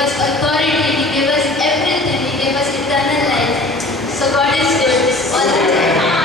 us authority, He gave us everything, He gave us eternal life. So God is good all the time.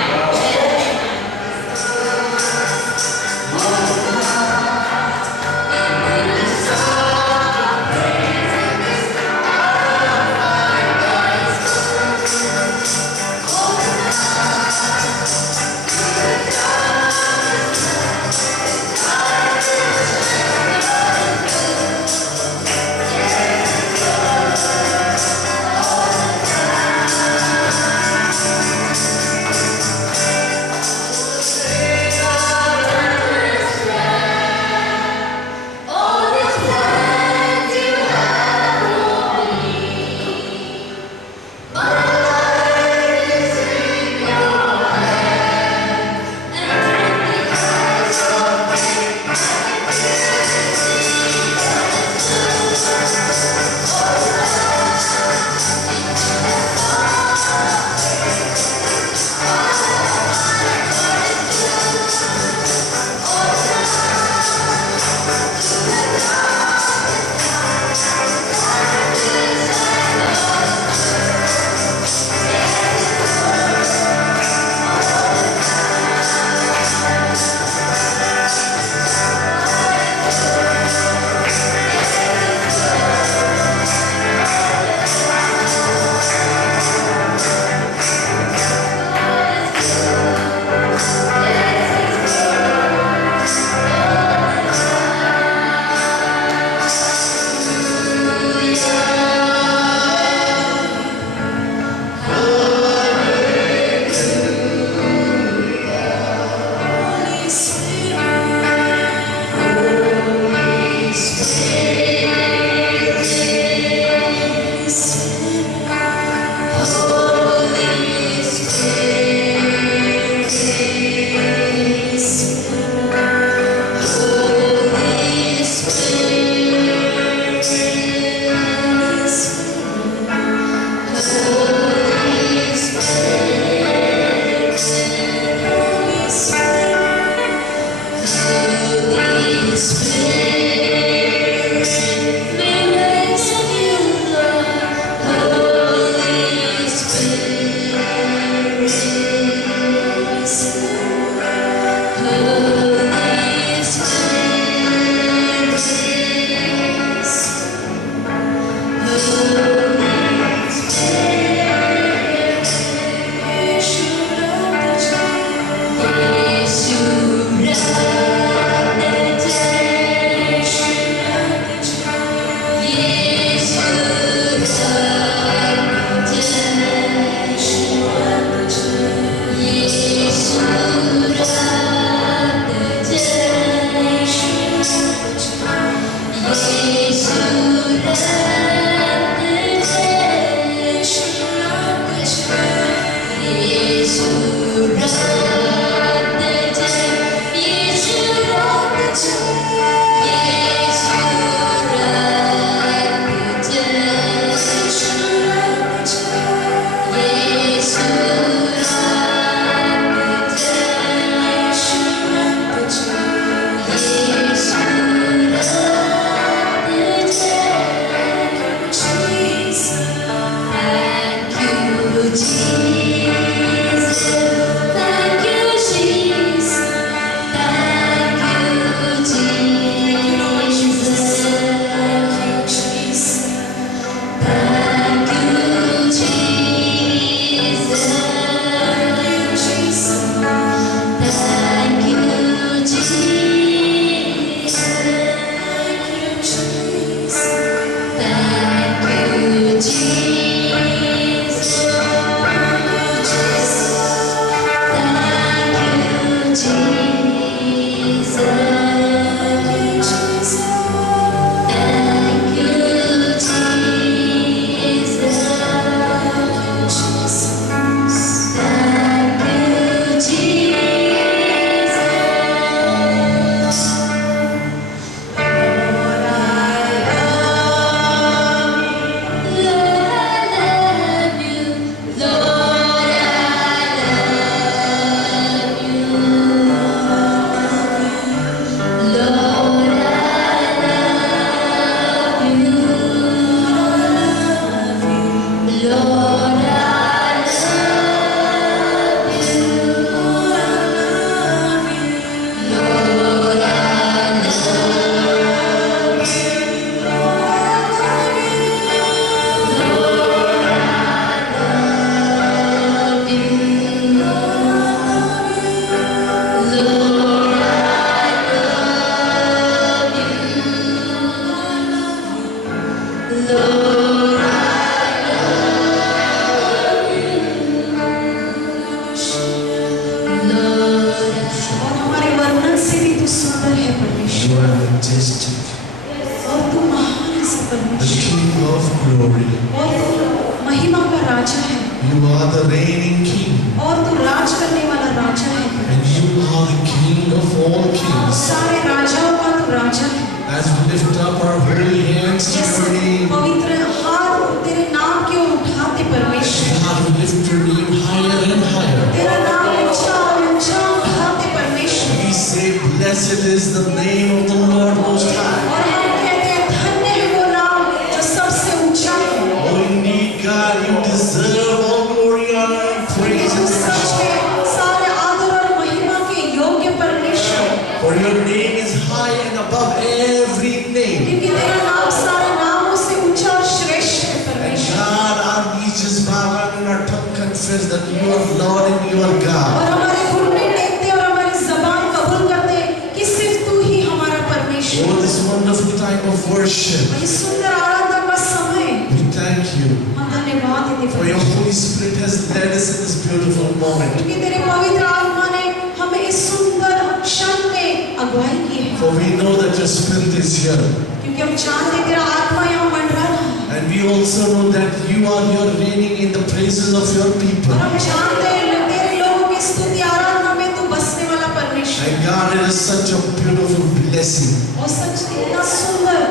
You are the reigning king. और तू राज करने वाला राजा है And you are the king of all kings. सारे राजाओं का तू राजा है As we lift up our holy hands to जैसे your name, पवित्र हाथ तेरे नाम की ओर उठाते परमेश्वर God, we lift your name higher and higher. तेरा नाम ऊंचा उठाते परमेश्वर We say, blessed is the name of the Lord Most High. और हम कहते हैं धन्य है वो नाम जो सबसे ऊंचा है Oh, indeed, God, you deserve all glory, honor, and praise तू and सच worship. में सारे आदर और महिमा के योग्य परमेश्वर For your name is high and above every name. क्योंकि तेरा नाम सारे नामों से ऊंचा और श्रेष्ठ है And परमेश्वर God, our knees just bow down and our tongue confess that you are Lord and you are God. और हमारे घुटने टेकते और हमारी जबान कबूल करते कि सिर्फ तू ही हमारा परमेश्वर Oh, this wonderful time of worship. इस सुंदर आराधना का समय We thank you. हम धन्यवाद देते For your परमेश्वर Holy Spirit has led us in this beautiful moment. क्योंकि तेरे पवित्र आत्मा ने हमें इस सुंदर क्षण में अगुवाई की है For we know that your Spirit is here. क्योंकि हम जानते हैं तेरा आत्मा यहाँ मंडरा रहा है And we also know that you are here reigning in the praises of your people. और हम जानते हैं तेरे लोगों की स्तुति आराधना में तू बसने वाला परमेश्वर And God, it is such a beautiful blessing. और सच इतना सुंदर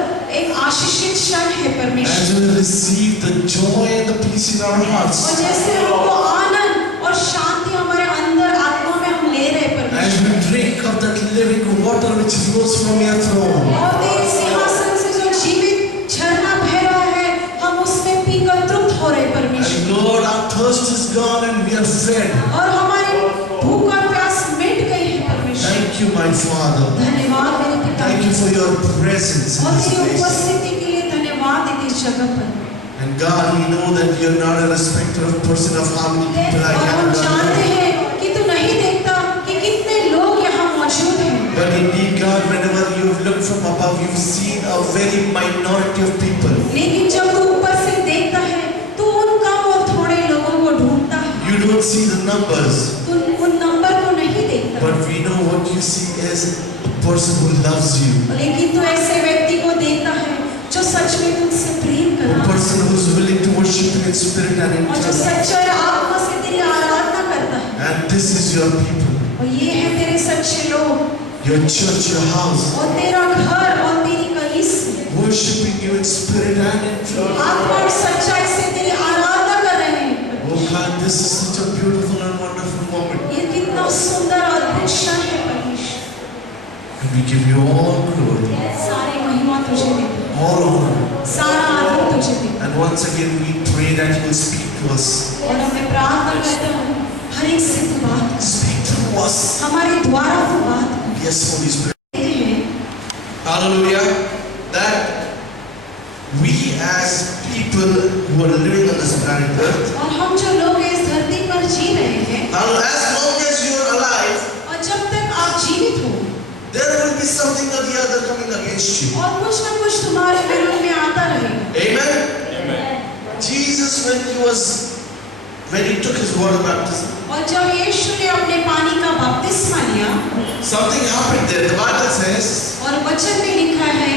एक आशीषित क्षण है परमेश्वर As we receive the joy and the peace in our और hearts. जैसे हमको आनंद और शांति हमारे अंदर आत्मा में हम ले रहे हैं As परमेश्वर we drink of that living water which flows from your throne. और तेरे सिंहासन से जो जीवित झरना बह रहा है हम उसमें पीकर तृप्त हो रहे परमेश्वर And Lord, our thirst is gone and we are fed. और हमारी भूख और प्यास मिट गई है परमेश्वर Thank you, my Father. धन्यवाद मेरे पिता Thank you for your presence in और this तेरी place. उपस्थिति के लिए धन्यवाद देते इस जगह पर And God, we know that you're not a respecter of person of how many people I और हम have जानते done. हैं कि तू नहीं देखता कि कितने लोग यहाँ मौजूद हैं But indeed, God, whenever you've looked from above, you've seen a very minority of people. लेकिन जब तू ऊपर से देखता है तो उन कम और थोड़े लोगों को ढूंढता है You don't see the numbers, तू उन नंबर को नहीं देखता but we know what you see is a person who loves you. लेकिन तू ऐसे व्यक्ति को देखता है जो सच में तुझसे प्रेम A करता है person who's willing to worship you in spirit and in और जो truth. सच्चाई आत्मा से तेरी आराधना करता है And this is your people, और ये है तेरे सच्चे लोग your church, your house, और तेरा घर और तेरी कलीसिया worshiping you in spirit and in truth. आत्मा और सच्चाई से तेरी आराधना कर रहे हैं Oh God, this is such a beautiful and wonderful moment. ये कितना सुंदर अद्भुत क्षण है परमेश्वर And we give you all glory, सारी महिमा तुझे देते all honor. सारा आदर तुझे देते And once again, we pray that you will speak to us. और हमें प्रार्थना करता हूँ हर एक से तू बात कर Speak through us. हमारे द्वारा तू बात कर Yes, Holy Spirit. कहते हैं Hallelujah. That we as people who are living on this planet Earth, और हम जो लोग इस धरती पर जी रहे हैं as long as you are alive, और जब तक आप जीवित हो there will be something or the other coming against you. और कुछ न कुछ तुम्हारे विरोध में आता रहेगा Amen. Jesus, when he took his water baptism, और जब यीशु ने अपने पानी का बपतिस्मा लिया something happened there. The Bible says और वचन में लिखा है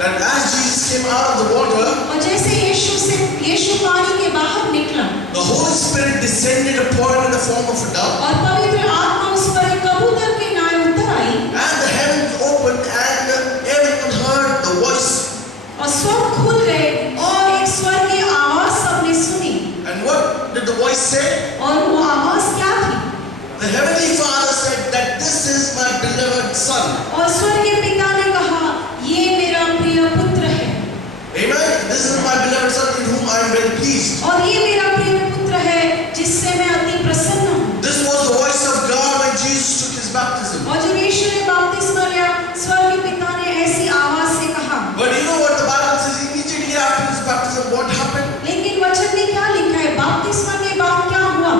that as Jesus came out of the water, और जैसे यीशु पानी के बाहर निकला the Holy Spirit descended upon him in the form of a dove, और पवित्र आत्मा उस पर एक कबूतर के नाय उतर आई and the heavens opened, and everyone heard the voice. और स्वर्ग खुल गए और एक स्वर की आवाज सबने सुनी And what did the voice say? और वो आवाज क्या थी The Heavenly Father said that this is my beloved Son. और स्वर्गीय पिता ने कहा ये मेरा प्रिय पुत्र है Amen. This is my beloved Son in whom I am well pleased. और ये मेरा प्रिय पुत्र है जिससे मैं अति प्रसन्न हूँ This was the voice of God when Jesus took his baptism. और जब यीशु ने बपतिस्मा लिया स्वर्गीय पिता ने ऐसी आवाज से कहा But you know what the Bible says? Immediately after his baptism, what happened? लेकिन वचन में क्या लिखा है बपतिस्मा के बाद क्या हुआ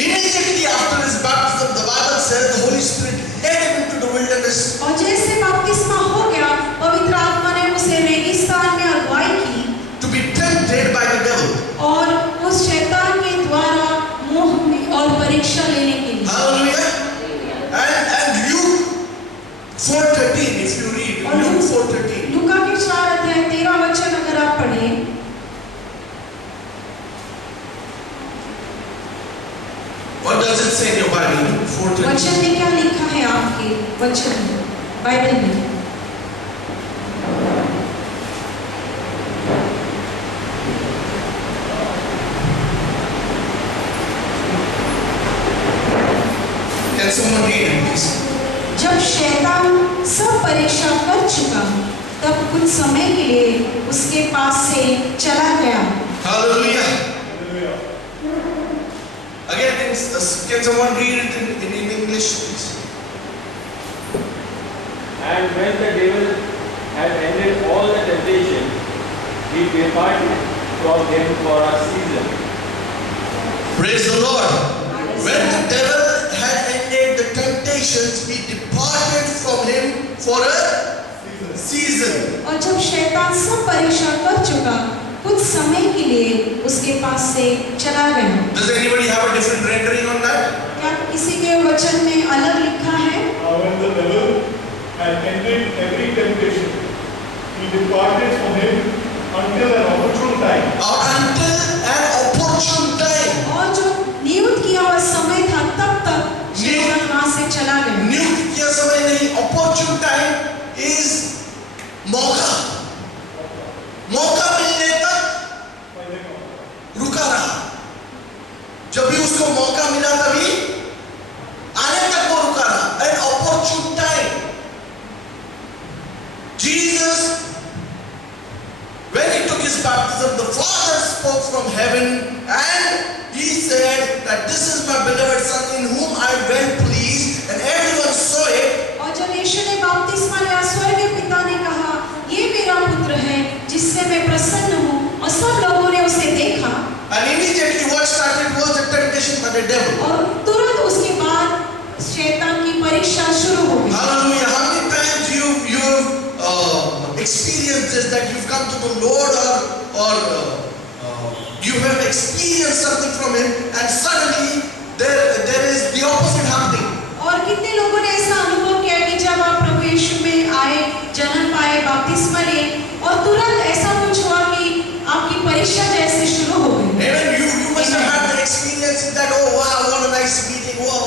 Immediately after his baptism, the Bible says the Holy Spirit led him into the wilderness. और जैसे बपतिस्मा हो गया पवित्र आत्मा ने उसे रेगिस्तान में अगुवाई की To be tempted by the devil. और उस शैतान के द्वारा मोह में और परीक्षा लेने के लिए Hallelujah. And Luke 4:13, if you read Luke 4:13. लूका के 4 अध्याय 13 वचन अगर आप पढ़ें your Bible? 4:20. वचन में क्या लिखा है आपके वचन में, बाइबल में? Can someone read it, please? जब शैतान सब परीक्षा कर चुका, तब कुछ समय के लिए उसके पास से चला गया। Hallelujah. Again, can someone read it in English, please? And when the devil had ended all the temptation, he departed from him for a season. Praise the Lord. When the devil had ended the temptations, he departed from him for a season. और जब शैतान सब परीक्षा कर चुका, कुछ समय के लिए उसके पास से चला गया। Does anybody have a different rendering on that? क्या किसी के वचन में अलग लिखा है? When the devil had ended every temptation, he departed from him until an opportune time. Until an opportune time. और जो नियुक्त किया हुआ समय था, तब तक शैतान वहां से चला गया। नियुक्त किया समय नहीं, opportune time is मौका। मौका मिलने तक रुका रहा। जब भी उसको मौका मिला तभी आने तक वो रुका रहा। An opportune time. Jesus, when he took his baptism, the Father spoke from heaven and he said that this is my beloved Son in whom I am well pleased, and everyone saw it. और जब यीशु ने बपतिस्मा लिया, स्वर्गीय पिता ने कहा, ये मेरा पुत्र है जिससे मैं प्रसन्न हूँ, और सब लोगों ने उसे देखा। And immediately what started was the temptation by the devil. और तुरंत उसके बाद शैतान की परीक्षा शुरू हो गई। Hallelujah. How many times you've experienced this, that you've come to the Lord or you have experienced something from Him and suddenly there is the opposite happening. और कितने लोगों ने ऐसा अनुभव किया कि जब आप प्रभु यीशु में आए, जन्म पाए, बपतिस्मा लिए, और तुरंत ऐसा कुछ हुआ कि आपकी परीक्षा जैसे शुरू हो गई। Amen. You must have had the experience that, oh wow, what a nice meeting, wow,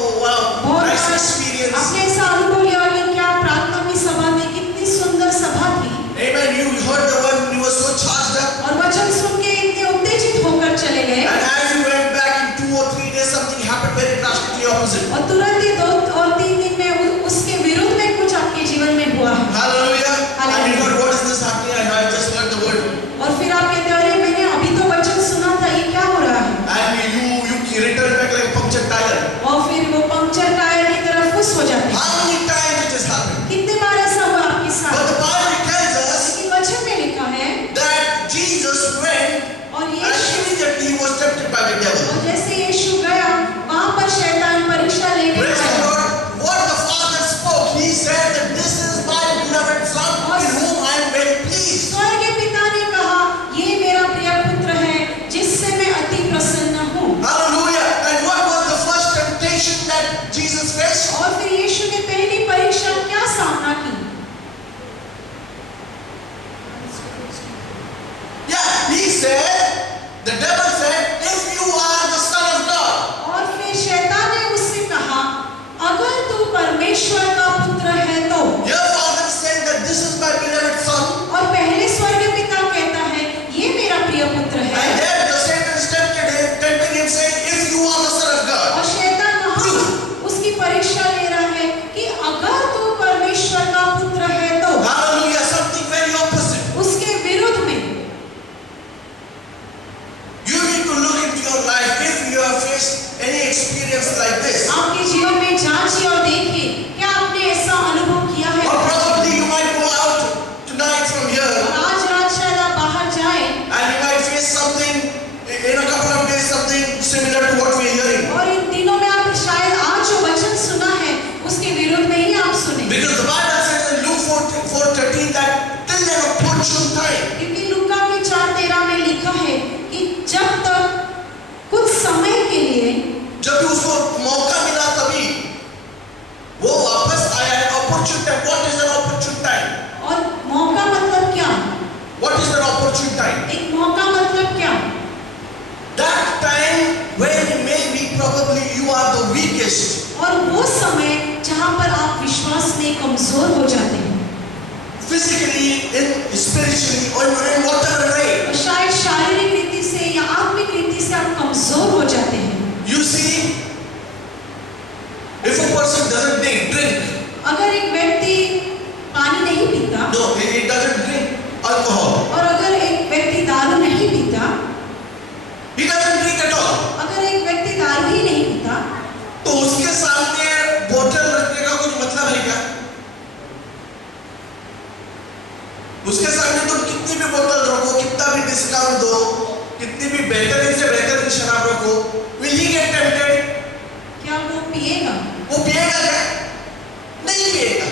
nice experience. आपने ऐसा अनुभव लिया कि क्या प्रार्थना की सभा में कितनी सुंदर सभा थी। Amen. You heard the word and you were so charged up. और वचन सुन के इतने उत्तेजित होकर चले गए। And as you went back in 2 or 3 days, something happened very drastically opposite. और तुरंत ही 2 और 3 दिन में उसके विरुद्ध में कुछ आपके जीवन में हुआ है। Hallelujah. And you Hallelujah. thought, what is this happening? I just heard the word. और फिर आप कहते हैं, अरे मैंने अभी तो वचन सुना था, ये क्या हो रहा है? And you return back like a punctured tire. और फिर वो पंक्चर टायर की तरह फुस हो जाते हैं। How many times it has happened? कितने बार ऐसा हुआ आपके But साथ? the Bible tells us लेकिन वचन में लिखा है, that Jesus went और and Yeshu, immediately he was tempted by the devil. और जैसे यीशु गया, वहां पर शैतान परीक्षा लेने Praise the आया। Lord. What the Father spoke, he said that this is my beloved Son in whom I am well pleased. स्वर्गीय पिता ने कहा, ये मेरा प्रिय पुत्र है जिससे मैं अति प्रसन्न हूँ। Hallelujah. And what was the first temptation that Jesus faced? और फिर यीशु ने पहली परीक्षा क्या सामना की? Yeah, he said, the devil said, if you are the Son of God. और फिर शैतान ने उससे कहा, अगर तू परमेश्वर का पुत्र है तो। Your Father said that this is my beloved Son. और पहले स्वर्गीय पिता कहता है, ये मेरा प्रिय पुत्र है। And then the Satan tempting him, saying, if you are the Son of God. और शैतान वहां उसकी परीक्षा ले रहा है कि अगर तू परमेश्वर का पुत्र है तो। Hallelujah. Something very opposite. उसके विरुद्ध में You need to look into your life if you have faced any experience like this. आपके जीवन में झांकिए और देखिए, क्या आपने ऐसा अनुभव किया है? Or probably you might go out tonight from here और आज रात शायद आप बाहर जाएं and you might face something in a couple of days, something similar to what we are hearing. और इन दिनों में आप शायद आज जो वचन सुना है उसके विरुद्ध में ही आप सुने। Because the Bible says in Luke 4:13 that till an opportune time. क्योंकि लूका के 4:13 में लिखा है कि जब तक कुछ समय के लिए, जब भी उसको मौका मिला तभी वो वापस आया है। Opportune time. What is an opportune time? और मौका मतलब क्या? What is an opportune time? एक मौका मतलब क्या? That time when maybe probably you are the weakest. weakest, और वो समय जहाँ पर आप विश्वास में कमजोर हो जाते हैं, physically, spiritually, or in whatever way. और शायद शारीरिक रीति से या आत्मिक रीति से आप कमजोर हो जाते हैं। You see, if a person doesn't drink, अगर एक व्यक्ति पानी नहीं पीता, no, he doesn't drink alcohol. और अगर एक व्यक्ति दारू नहीं पीता, He doesn't drink at all. अगर एक व्यक्ति दारू ही नहीं पीता, तो उसके सामने बोतल रखने का कुछ मतलब है क्या? उसके सामने तुम कितनी भी बोतल रखो, कितना भी डिस्काउंट दो, कितनी भी बेहतरीन से बेहतरीन शराब रखो, will he get tempted? क्या वो पिएगा? वो पिएगा क्या? नहीं पिएगा।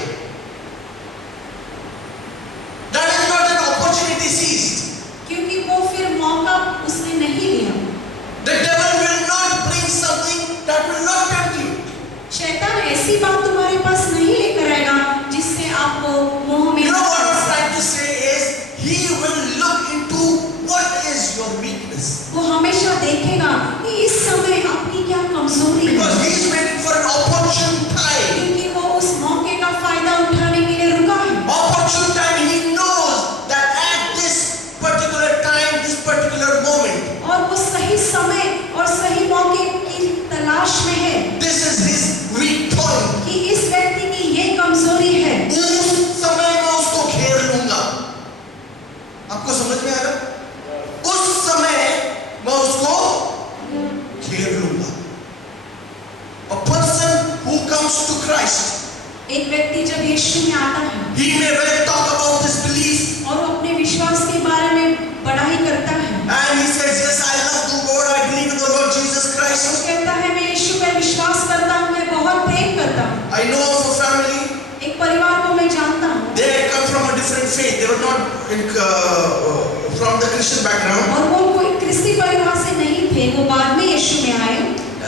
That is not an opportunity seized. क्योंकि वो फिर मौका उसने नहीं लिया। The devil will not bring something that will not tempt you. शैतान ऐसी बात तुम्हारे पास नहीं लेकर आएगा जिससे आपको मोह में You know what I'm trying to say is, he will look into what is your weakness. वो हमेशा देखेगा कि इस समय आपकी क्या कमजोरी है, Because he is waiting for an opportune time. क्योंकि वो उस मौके का फायदा उठाने के लिए रुका है। Opportune time, he knows that at this particular time, this particular moment, और वो सही समय और सही मौके की तलाश में है this is his weak point. कि इस व्यक्ति की ये कमजोरी है। उस समय मैं उसको घेर लूंगा। आपको समझ में आ रहा? उस समय मैं उसको घेर लूंगा। A person who comes to Christ, एक व्यक्ति जब यीशु में आता है he may well talk about his belief, और वो अपने विश्वास के बारे में बड़ाई करता है, and he says, yes, I love the Lord, I believe in the Lord Jesus वो Christ. कहता है मैं यीशु पर विश्वास करता हूँ, मैं बहुत प्रेम करता हूँ। I know of a family, एक परिवार को मैं जानता हूँ they had come from a different faith. They were not from the Christian background. और वो कोई क्रिस्ती परिवार से नहीं थे, वो बाद में यीशु में आए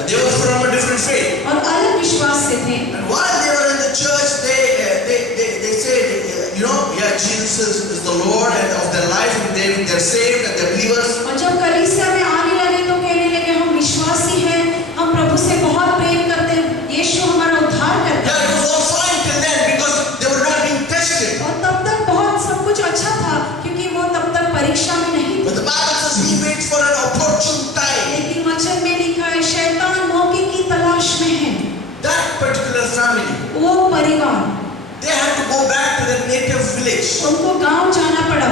They were from a different faith. और अलग विश्वास से थे। And while they were in the church, they said, you know, yeah, Jesus is the Lord and of their life, and they're saved and they're believers. और जब कलीसिया में आने लगे तो कहने लगे हम विश्वासी हैं, हम प्रभु से बहुत प्रेम करते हैं, यीशु हमारा उद्धार करता Yeah, है। it was all fine till then because they were not being tested. और तब तक बहुत सब कुछ अच्छा था क्योंकि वो तब तक परीक्षा में नहीं थे। But the Bible says he waits for an opportune time. लेकिन वचन में लिखा है शैतान मौके की तलाश में है। That particular family, वो परिवार they had to go back to their native village. उनको गांव जाना पड़ा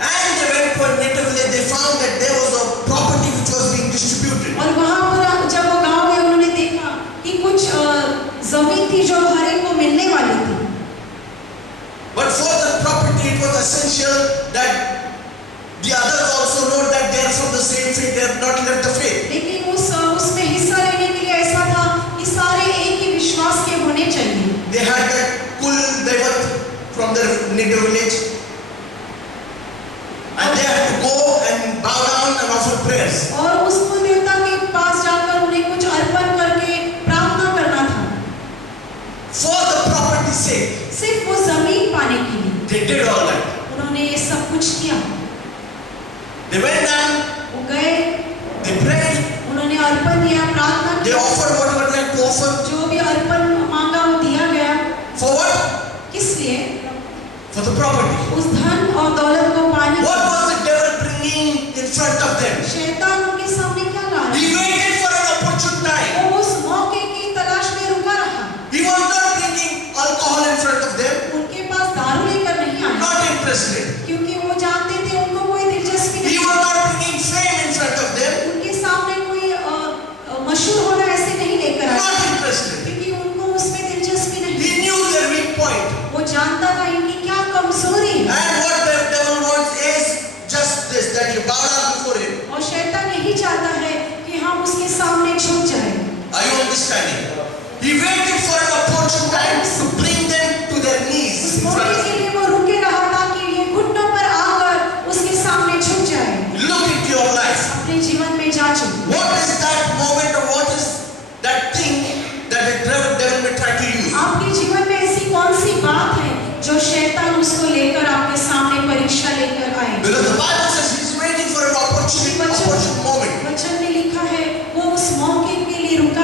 And they went to a native village, they found that there was a property which was being distributed. और वहां पर जब वो गांव में उन्होंने देखा कि कुछ जमीन थी जो हर एक को मिलने वाली थी, But for the property, it was essential that the others also know that they are from the same faith, they have not left the faith. लेकिन उसमें हिस्सा लेने के लिए ऐसा था कि सारे एक ही विश्वास के होने चाहिए। They had that Kul Devat from their native village. And they had to go and bow down and offer prayers. और उस कुल देवता के पास जाकर उन्हें कुछ अर्पण करके प्रार्थना करना था, For the property's sake, सिर्फ वो जमीन पाने के लिए। they did all that. उन्होंने ये सब कुछ किया, They went down, वो गए, they prayed, उन्होंने अर्पण दिया, प्रार्थना they की, offered whatever they had to offer. जो भी अर्पण मांगा वो दिया गया। For what? किस लिए? For the property. उस धन और दौलत को पाने। What was the devil bringing in front of them? शैतान उनके सामने क्या ला रहा He है? waited for an opportune time. वो उस मौके की तलाश में रुका रहा। He was not bringing alcohol in front of them, उनके पास दारू लेकर नहीं आया, not interested. क्योंकि वो जानते थे उनको कोई दिलचस्पी He नहीं। was not bringing fame in front of them, उनके सामने कोई मशहूर होना ऐसे नहीं लेकर आया, not interested. क्योंकि उनको उसमें दिलचस्पी नहीं। He knew their weak point. वो जानता था इनकी क्या कमजोरी है। And what the devil wants is just this, that you bow down before him. और शैतान यही चाहता है कि हम उसके सामने झुक जाएं। Are you understanding? He waited for an opportune time to bring them to their knees उस in front मौके of के him. लिए वो रुके रहा ताकि ये घुटनों पर आकर उसके सामने झुक जाए। Look into your life. अपने जीवन में जांचो, What is that moment or what is that thing that the devil may try to use? आपके जीवन में ऐसी कौन सी बात है जो शैतान उसको लेकर आपके सामने परीक्षा लेकर आए। Because the Bible says he's waiting for an opportune moment. वचन में लिखा है वो उस मौके के लिए रुका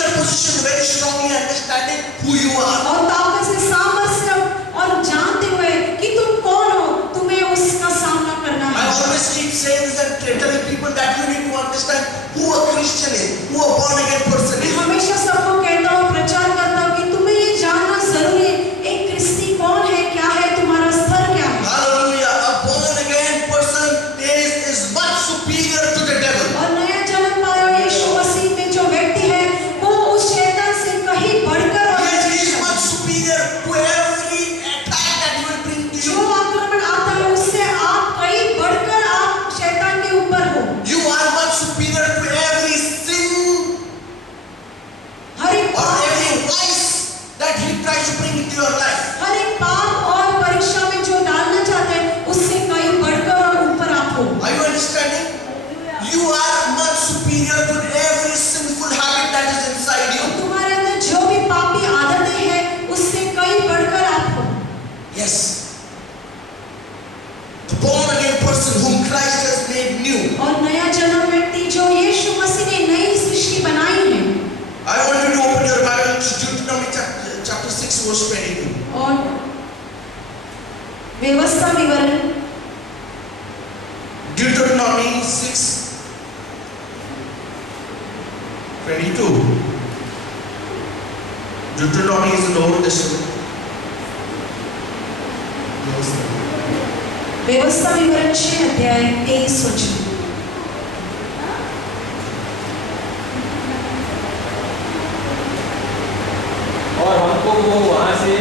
your position very strongly, understanding who you are. और ताकत से सामर्थ्य और जानते हुए कि तुम कौन हो, तुम्हें उसका सामना करना I है। always keep saying that, telling people that you need to understand who a Christian is, who a born again person मैं is. हमेशा सबको कहता हूँ, प्रचार करता हूँ कि तुम्हें ये जानना जरूरी है, एक क्रिस्ती कौन है, क्या है, तुम्हारा स्तर क्या है। Hallelujah. A born again person is much superior to the devil. और नया जन्म पाया हुआ यीशु मसीह में जो व्यक्ति है, वो उस शैतान से कहीं बढ़कर और He is अधिक much है। superior to every attack that he will bring to जो you. आक्रमण आता है उससे आप कहीं बढ़कर आप शैतान के ऊपर हो। You are much superior to every sin हर एक or पाप every vice that he tries to bring into your life. हर एक पाप और परीक्षा में जो डालना चाहते हैं उससे कहीं बढ़कर और ऊपर आप हो। Are you understanding? You are much superior to every sinful habit that is inside you. तुम्हारे अंदर जो भी पापी आदतें हैं उससे कहीं बढ़कर आप हो। Yes. The born again person whom Christ has made new. और नया जन्म व्यक्ति जो यीशु मसीह ने नई सृष्टि बनाई है। I want you to open your Bible to Deuteronomy chapter 6 verse 22. और व्यवस्था विवरण Deuteronomy 6 22. Deuteronomy is in the Old Testament. व्यवस्था विवरण 6 अध्याय 23 वचन। और हमको वो वहाँ से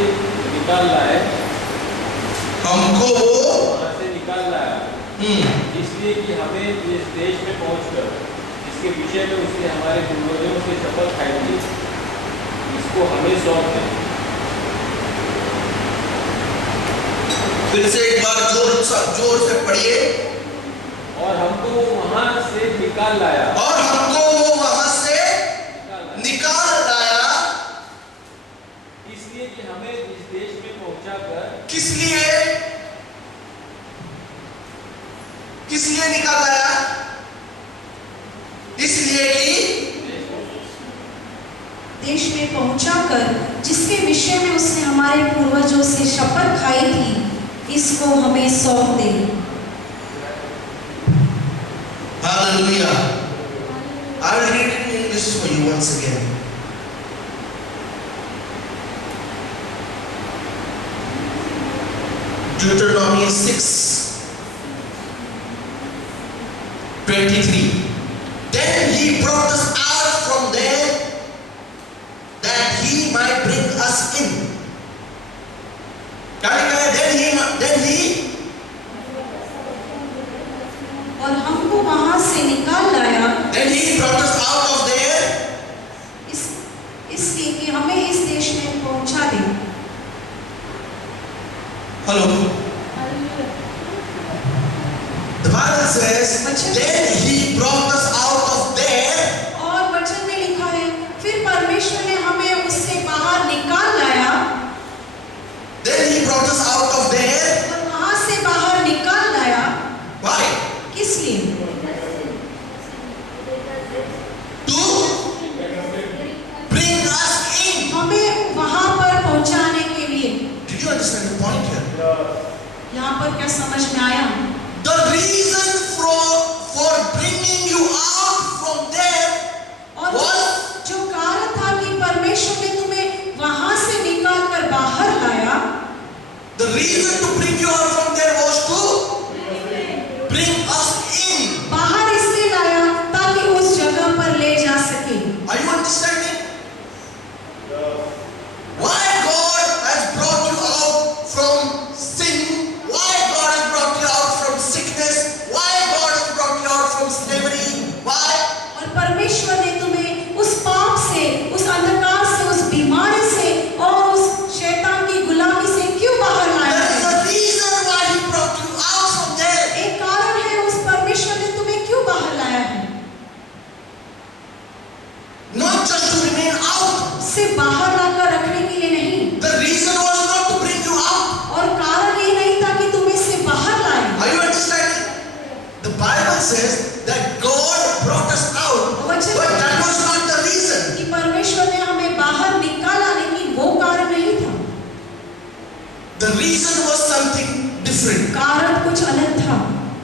निकाल लाए, हमको वो वहाँ से निकाल लाया, इसलिए कि हमें इस देश में पहुंचकर इसके विषय में उसने हमारे पूर्वजों से शपथ खाई थी, इसको हमें सौंप दें। फिर से एक बार जोर से पढ़िए। और हमको वो वहाँ से निकाल लाया, और हमको वो वहां से निकाल लाया, इसलिए कि हमें इस देश में पहुंचाकर, किस लिए निकाल लाया? इसलिए कि देश में पहुंचाकर जिसके विषय में उसने हमारे पूर्वजों से शपथ खाई थी, इसको हमें सौंप दे। Hallelujah. I will read it in English for you once again. Deuteronomy 6:23. Then he brought us out from there that he might bring us in. Then he और हमको वहां से निकाल लाया, Then he brought us out of there. इसलिए कि हमें इस देश में पहुंचा दे। Hello. The Bible says, then he brought us out of there. और वचन में लिखा है, फिर परमेश्वर ने हमें उससे बाहर निकाल लाया। Then he brought us out of there. और वहां से बाहर निकाल लाया। Why? किस लिए? To bring us in. हमें वहां पर पहुंचाने के लिए। Did you understand the point here? यहाँ पर क्या समझ में आया? The reason for bringing you out from there और was जो कारण था कि परमेश्वर ने तुम्हें वहां से निकाल कर बाहर लाया, the reason to bring you out from there was to bring us in. बाहर इसलिए लाया ताकि उस जगह पर ले जा सके। Are you understanding? Why God has brought you out from sin? Why God has brought you out from sickness? Why God has brought you out from slavery? Why? और परमेश्वर ने तुम्हें उस पाप से, उस अंधकार से, उस बीमारी से और उस शैतान की गुलामी से क्यों बाहर There लाया? is a reason The reason was something different. कारण कुछ अलग था।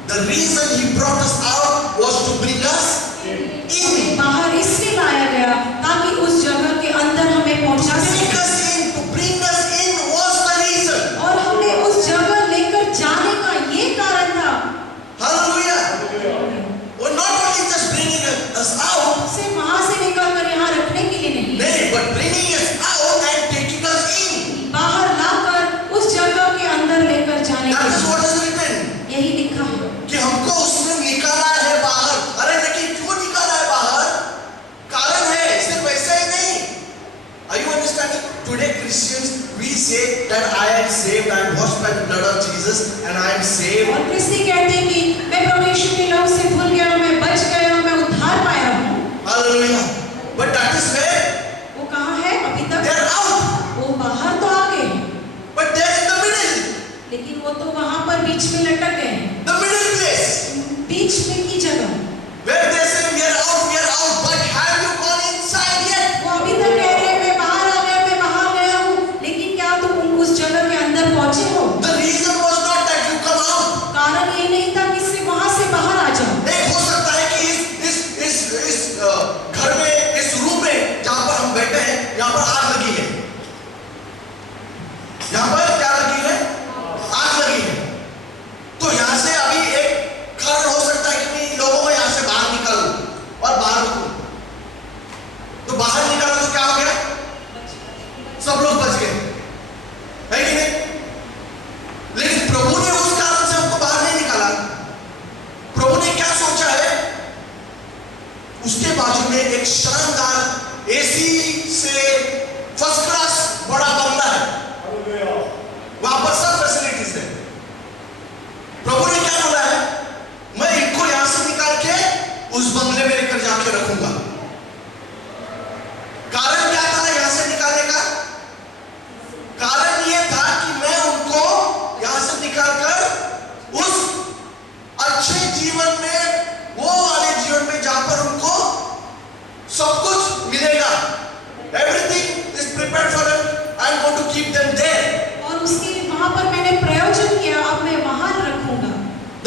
The reason he brought us out was to bring us in. बाहर इसलिए लाया गया ताकि उस जगह के अंदर हमें पहुंचा To take सके us in, to bring us in was the reason. और हमें उस जगह लेकर जाने का ये कारण था। Hallelujah. Well, not only just bringing us out, सिर्फ वहां से निकल कर यहाँ रखने के लिए नहीं, nay, but bringing us out and taking us in. बाहर लाकर उस जगह के अंदर लेकर जाने That is का। what is written. यही लिखा है कि हमको उसने निकाला है बाहर। अरे लेकिन क्यों निकाला है बाहर? कारण है, सिर्फ ऐसा ही नहीं। Are you understanding? Today Christians, we say that I am saved, I am washed by the blood of Jesus, and I am saved. और क्रिस्ती कहते हैं कि मैं प्रभु यीशु के लहू से धुल गया हूँ, मैं बच गया हूँ, मैं उद्धार पाया हूँ। Hallelujah. But that is where वो कहाँ है अभी तक? they are out. वो बाहर तो आ गए हैं, But they are in the middle. लेकिन वो तो वहां पर बीच में लटक गए हैं। The middle place. बीच में की जगह Where they say we are out, but have you gone inside yet? वो अभी तक कह रहे हैं मैं बाहर आ गया, मैं बाहर गया हूँ, लेकिन क्या तुम उस जगह के अंदर पहुंचे हो? The reason was not that you come out. कारण ये नहीं था कि सिर्फ वहां से बाहर आ जाओ। एक हो सकता है कि इस घर में, इस रूम में जहां पर हम बैठे हैं, यहाँ पर आग लगी है। यहाँ पर क्या लगी है? आग लगी है। तो यहाँ से अभी एक कारण हो सकता है कि मैं लोगों को यहाँ से बाहर निकालूं और बाहर रखूं। तो बाहर निकाला तो क्या हो गया? सब लोग बच गए, है कि नहीं? लेकिन प्रभु ने उस कारण से हमको बाहर नहीं निकाला। प्रभु ने क्या सोचा है? उसके बाजू में एक शानदार एसी से फर्स्ट क्लास बड़ा बंगला है, वहां पर सब फैसिलिटीज है। प्रभु ने क्या बोला है? मैं इनको यहां से निकाल के उस बंगले में लेकर जाके रखूंगा। कारण क्या था यहां से निकालने का? कारण यह था कि मैं उनको यहां से निकालकर उस अच्छे जीवन में, वो वाले जीवन में जहां पर उनको सब कुछ मिलेगा, everything is prepared for them, I am going to keep them there. और उसके वहां पर मैंने प्रयोजन किया, अब मैं वहां रखूंगा।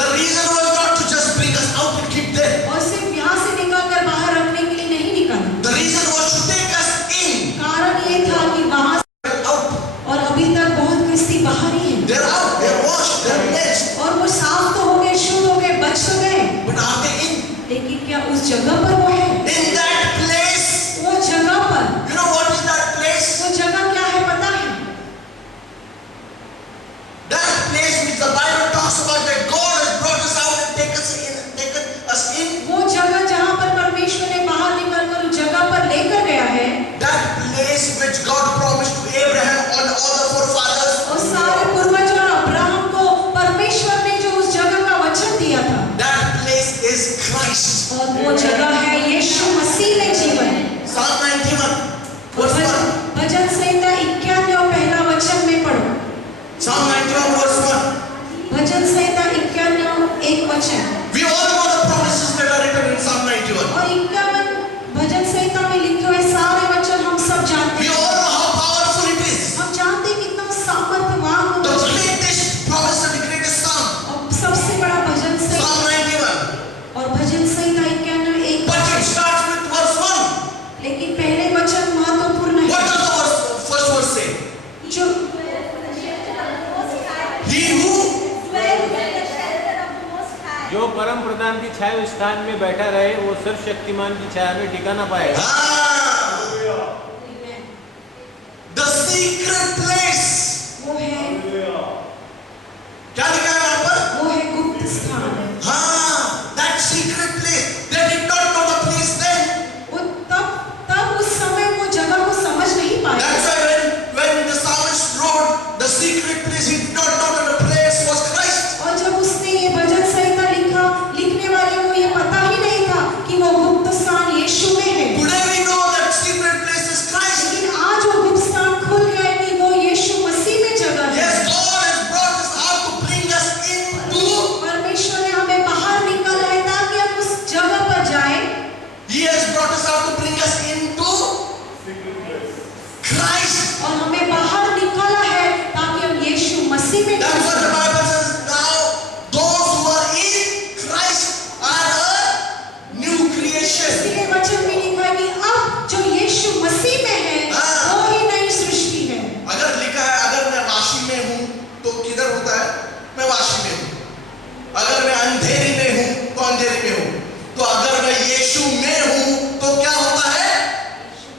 The reason was not to just bring us out and keep them. और सिर्फ यहाँ से निकालकर बाहर रखने के लिए नहीं निकाला। The reason was to take us in. कारण ये था कि वहां Out. और अभी तक बहुत क्रिस्ती बाहर ही हैं। They're out. They're washed. They're cleansed. और वो साफ तो हो गए, शुद्ध हो गए, बच तो गए, But are they in? लेकिन क्या उस जगह पर वो है? In that place. वो जगह पर, You know what is that place? वो जगह क्या है पता है? That place which the Bible talks about, that God has brought us out and taken us in. वो जगह जहाँ पर परमेश्वर ने बाहर निकालकर उस जगह पर लेकर गया है, That place which God promised to Abraham and all the forefathers. और सारे पूर्वजों और अब्राहम को परमेश्वर ने जो उस जगह का वचन दिया था, That place is Christ. और वो जगह है यीशु मसीह में जीवन। Psalm 91 verse 1. भजन संहिता 91 और पहला वचन में पढ़ो। Psalm 91 verse 1. भजन संहिता 91 और एक वचन। We all know the promises that are written in Psalm 91. और 51 भजन संहिता में लिखे हुए सारे वचन हम सब जानते We हैं। all know how powerful it is. हम जानते हैं कितना सामर्थ्यवान The वो वचन greatest promise and the greatest psalm. और सबसे बड़ा भजन Psalm संहिता 91. और भजन संहिता 91 में एक But it वचन। starts with verse 1. लेकिन पहले वचन महत्वपूर्ण What है। does the first verse say? जो He who जो परम प्रधान की छाया स्थान में बैठा रहे, वो सर्वशक्तिमान की छाया में ठिकाना पाएगा। the secret place. वो है, क्या लिखा है यहाँ पर? वो है गुप्त स्थान। That secret place. They did not know the place then. वो तब उस समय वो जगह को समझ नहीं पाए। That's why when the psalmist wrote the secret place, he did not know that the place was Christ. और जब उसने ये भजन संहिता लिखा, लिखने वाले को ये पता ही नहीं था कि वो गुप्त स्थान यीशु में है। Today we know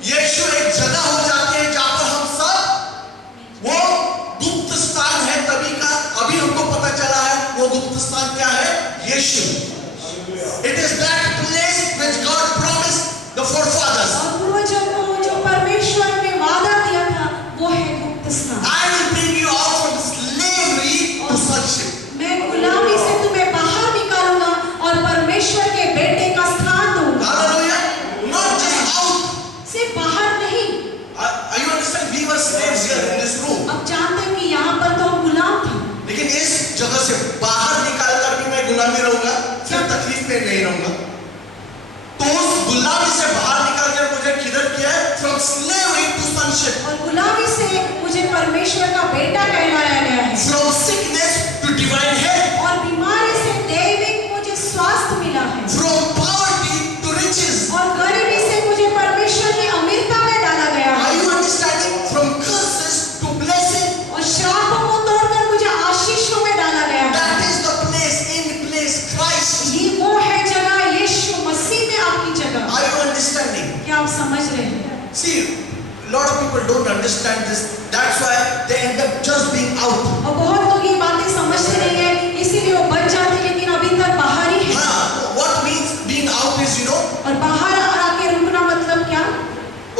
यीशु एक जगह हो जाती है जहां पर हम सब, वो गुप्त स्थान है तभी का, अभी हमको पता चला है वो गुप्त स्थान क्या है, यीशु। It is that place which God promised the forefathers. और पूर्वजों को जो परमेश्वर ने वादा दिया था वो है गुप्त स्थान। I will bring you out from slavery to sonship। मैं गुलामी से तुम्हें बाहर निकालूंगा और परमेश्वर के बेटे का स्थान दूंगा। हालेलुया। नॉट जस्ट आउट, सिर्फ बाहर नहीं। are you understand, we were slaves here in this room। अब जानते हैं कि यहाँ पर तो हम गुलाम थे, लेकिन इस जगह से बाहर निकाल कर भी मैं गुलामी रहूंगा, सिर्फ तकलीफ में नहीं रहूंगा। तो उस गुलामी से बाहर निकाल कर मुझे किधर किया है, फ्रॉम स्लेवरी टू sonship। और गुलामी से मुझे परमेश्वर का बेटा कहलाया गया है। From sickness to divine health। और बीमारी से दैविक मुझे स्वास्थ्य मिला है। From poverty to riches। और गरीबी से मुझे परमेश्वर की अमीरता में डाला गया Are है। you understanding? From curses to blessing। और श्रापों को तोड़कर मुझे आशीषों में डाला गया है। That is the place, in place Christ। ये वो है जगह, यीशु मसीह में आपकी जगह। Are you understanding? क्या आप समझ रहे हैं? See, lot of people don't understand this. That's why they end up just being out। और बहुत लोग ये बातें समझते नहीं है, इसीलिए वो बच जाते हैं, लेकिन अभी तक बाहर ही है। हाँ, what means being out is, और बाहर आके रुकना मतलब क्या?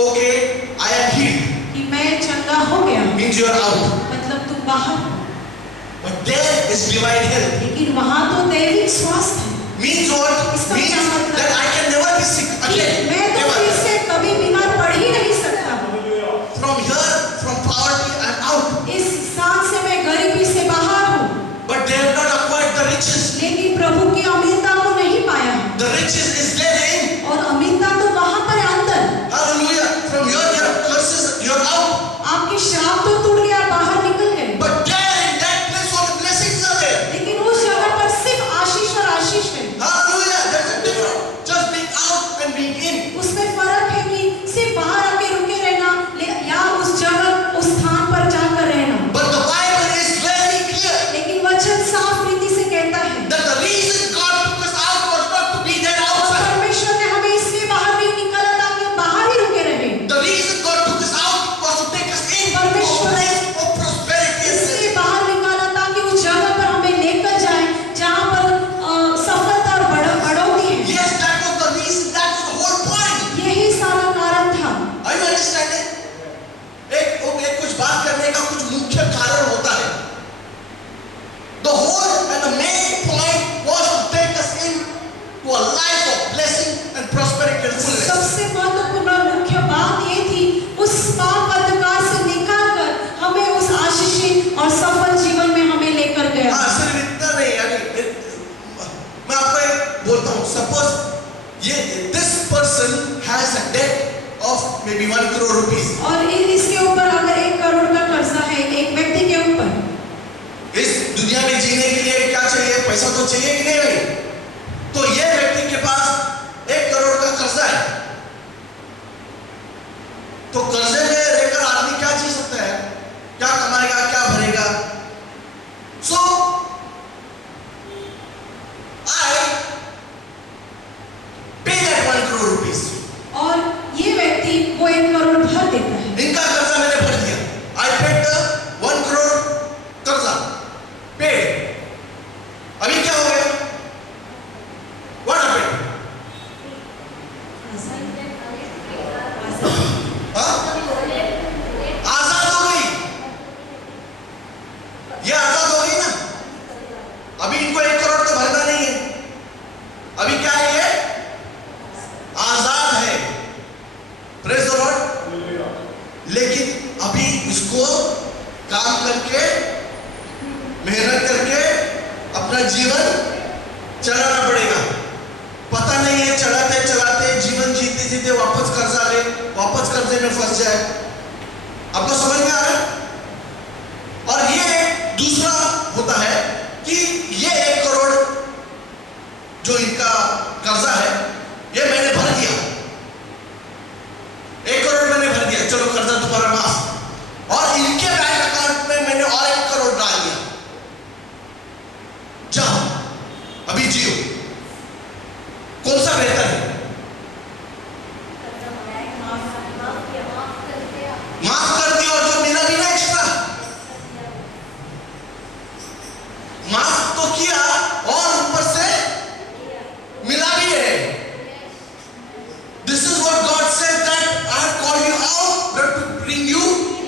okay, I am healed, कि मैं चंगा हो गया, means you are out। मतलब तुम बाहर हो। But there is divine health, लेकिन वहां तो दैविक स्वास्थ्य है। means what? इसका Means क्या मतलब? that I can never be sick again। मैं तो फिर से कभी बीमार पड़ ही नहीं सकता। From here, from poverty, I am out। इस स्थान से मैं गरीबी से बाहर हूँ, But they have not acquired the riches। लेकिन प्रभु की अमीरता को नहीं पाया है। The riches is there in। और अमीरता तो वहां पर है अंदर। Hallelujah। From here, your curses, you are out। आपकी श्राप तो टूट गया, बाहर निकल गए, But there in that place, all the blessings are there। लेकिन उस जगह पर सिर्फ आशीष और आशीष है। Hallelujah। There's a difference, just being out and being in। उसमें फर्क है कि सिर्फ बाहर आके रुके रहना या उस जगह, उस स्थान पर जाकर रहना। But the Bible is very clear लेकिन वचन साफ रीति से कहता है that the reason God took us out was not to be there और outside। परमेश्वर ने हमें इसलिए बाहर नहीं निकाला ताकि हम बाहर ही रुके रहे। The reason God took us out was to take us in to a परमेश्वर ने place of prosperity and इसलिए बाहर निकाला ताकि उस जगह पर हमें लेकर जाए जहाँ पर सफलता और बढ़ोतरी है। yes, that was the reason, that was the whole point। यही सारा कारण था। Are you understanding? एक कुछ बात करने का कुछ मुख्य कारण होता है। The whole and the main point was to take us in to a life of blessing and prosperity and fullness। सबसे महत्वपूर्ण और मुख्य बात ये थी, उस पाप अंधकार से निकालकर हमें उस आशीषित और सफल जीवन में हमें लेकर गया। हाँ, सिर्फ इतना नहीं, यानी मैं आपको एक बोलता हूँ, सपोज ये this person has a debt of maybe 1 crore rupees। और इसके ऊपर अगर 1 करोड़ का कर्जा है एक व्यक्ति के ऊपर, इस दुनिया में जीने के लिए क्या चाहिए, पैसा तो चाहिए कि नहीं भाई? तो ये व्यक्ति के पास 1 करोड़ का कर्जा है, तो कर्जे में रहकर आदमी क्या जी सकता है, क्या कमाएगा, क्या भरेगा? सो I pay that 1 crore rupees। और ये व्यक्ति वो 1 करोड़ भर देता है। इनका कर्जा मैंने भर दिया। I paid the 1 crore कर्जा, paid। अभी क्या हो गया? What happened? हाँ? आजाद हो गई। ये आजाद हो गई ना? अभी इनको 1 करोड़ तो भरना नहीं है। अभी क्या है ये? आजाद है। Praise the Lord। लेकिन अभी इसको काम करके, मेहनत करके अपना जीवन चलाना पड़ेगा। पता नहीं है चलाते चलाते जीवन जीते जीते वापस कर्जा ले, वापस कर्जे में फंस जाए। आपको समझ में आ रहा है? और ये दूसरा होता है कि ये 1 करोड़ जो इनका कर्जा है, ये मैंने भर दिया। 1 करोड़ मैंने भर दिया, चलो कर्जा दोबारा माफ। और इनके बैंक अकाउंट में मैंने और 1 करोड़ डाल दिया। जाओ अभी जियो। कौन सा बेहतर है? माफ कर दिया और जो मिला भी ना एक्स्ट्रा, माफ तो किया और ऊपर से मिला भी है। This is what God said, that I have called you out but to bring you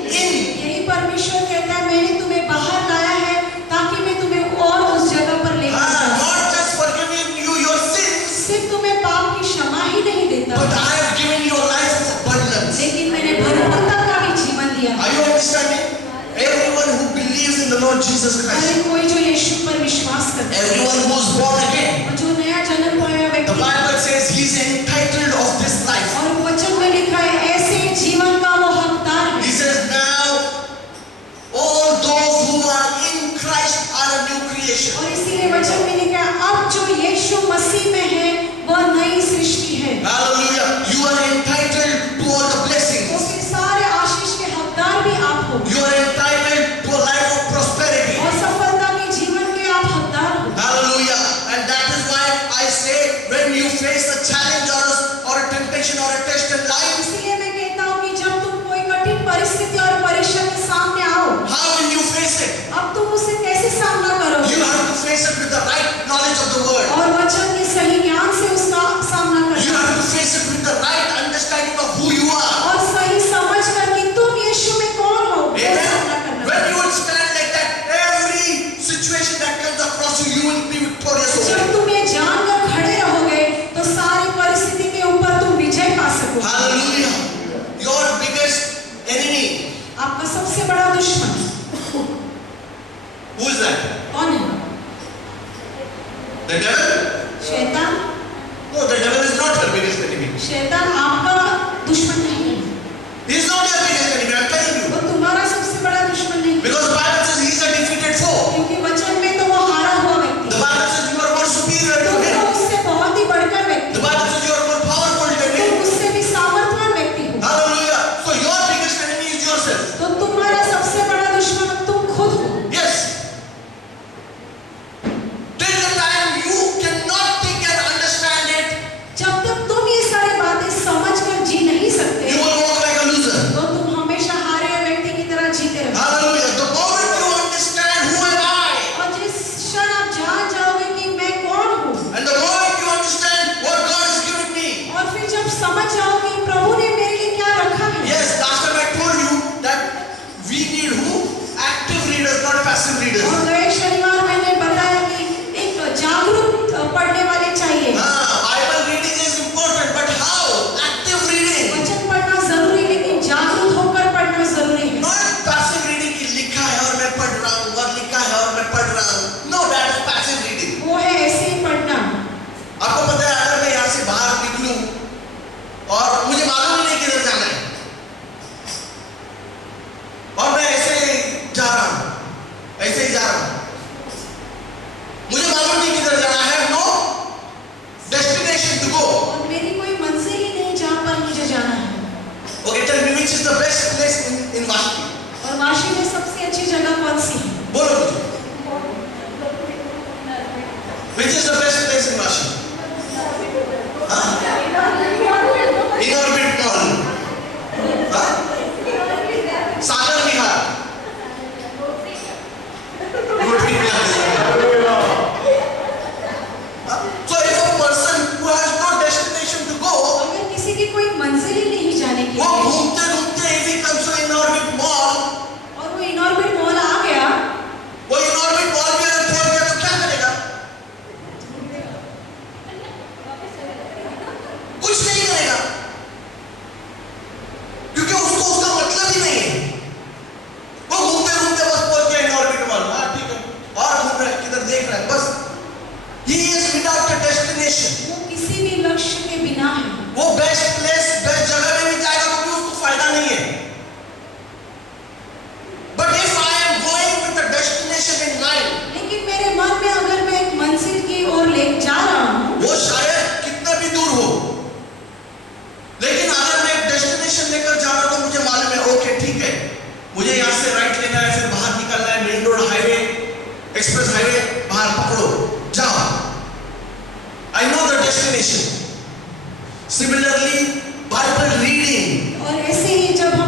in. यही परमेश्वर कहता है, मैंने तुम्हें बाहर लाया है ताकि मैं तुम्हें और उस जगह पर लेकर जाऊं। Not just forgiving you your sins, सिर्फ तुम्हें पाप की क्षमा ही नहीं देता, but I have given you a life of abundance. लेकिन मैंने भरपूरता का भी जीवन दिया। Are you understanding? Everyone who believes in the Lord Jesus Christ, हर कोई जो यीशु पर विश्वास करता है, everyone who is born again, और जो नया जन्म पाया the व्यक्ति, Bible says he is entitled of this life. और वचन में लिखा है ऐसे जीवन का वो हकदार है। He says now all those who are in Christ are a new creation. और इसीलिए वचन में लिखा है अब जो यीशु मसीह में है वह नई सृष्टि है। Hallelujah. You are entitled to all the blessings. उसके सारे आशीष के हकदार भी आप हो, You are entitled to a life of prosperity. और सफलता के जीवन के आप हकदार हो। Hallelujah. And that is why I say when you face a challenge or a temptation or a test in life, इसलिए मैं कहता हूँ कि जब तुम कोई कठिन परिस्थिति और परीक्षा के सामने आओ, how will you face it? अब तुम उससे कैसे सामना करोगे? You have to face it with the right knowledge of the word. और वचन के सही ज्ञान से उसका सामना You करना। have to face it with